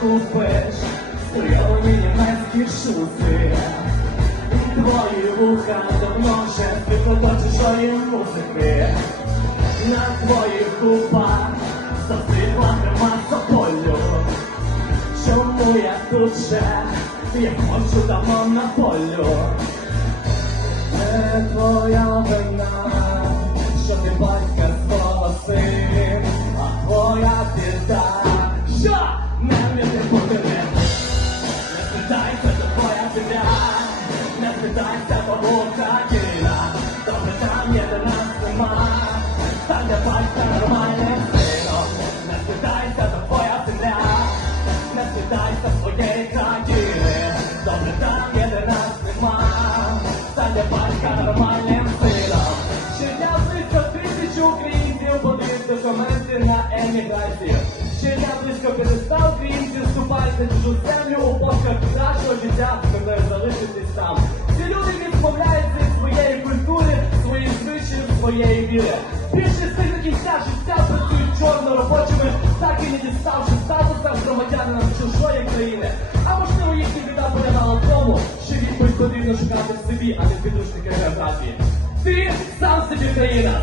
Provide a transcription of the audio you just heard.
купиш, стрілові німецькі шуси. Твої вуха давно вже чужої музики На твоїх губах застрігла маса полю Чому я тут я хочу давно на полю не подиви не твоя земля, не питайся, Україна, добре там є де нас нема, там де батька нормальним сином, не питайся, твоя земля, не питайся своєї добре там є де нас нема, там де батька нормальним сином. Щодня близько тисяч українців подають документи на еміграцію. Близько 500 українців вступають на чужу землю у пошуках кращого життя, метою залишитись там. Ці люди відмовляються від своєї культури, своїх звичаїв, своєї віри. Більшість з них до кінця життя працюють чорно робочими, так і не діставши статуса громадянина чужої країни. А можливо їхня біда полягала в тому, що відповідь потрібно шукати в собі, а не в підручниках географії. Ти сам собі країна,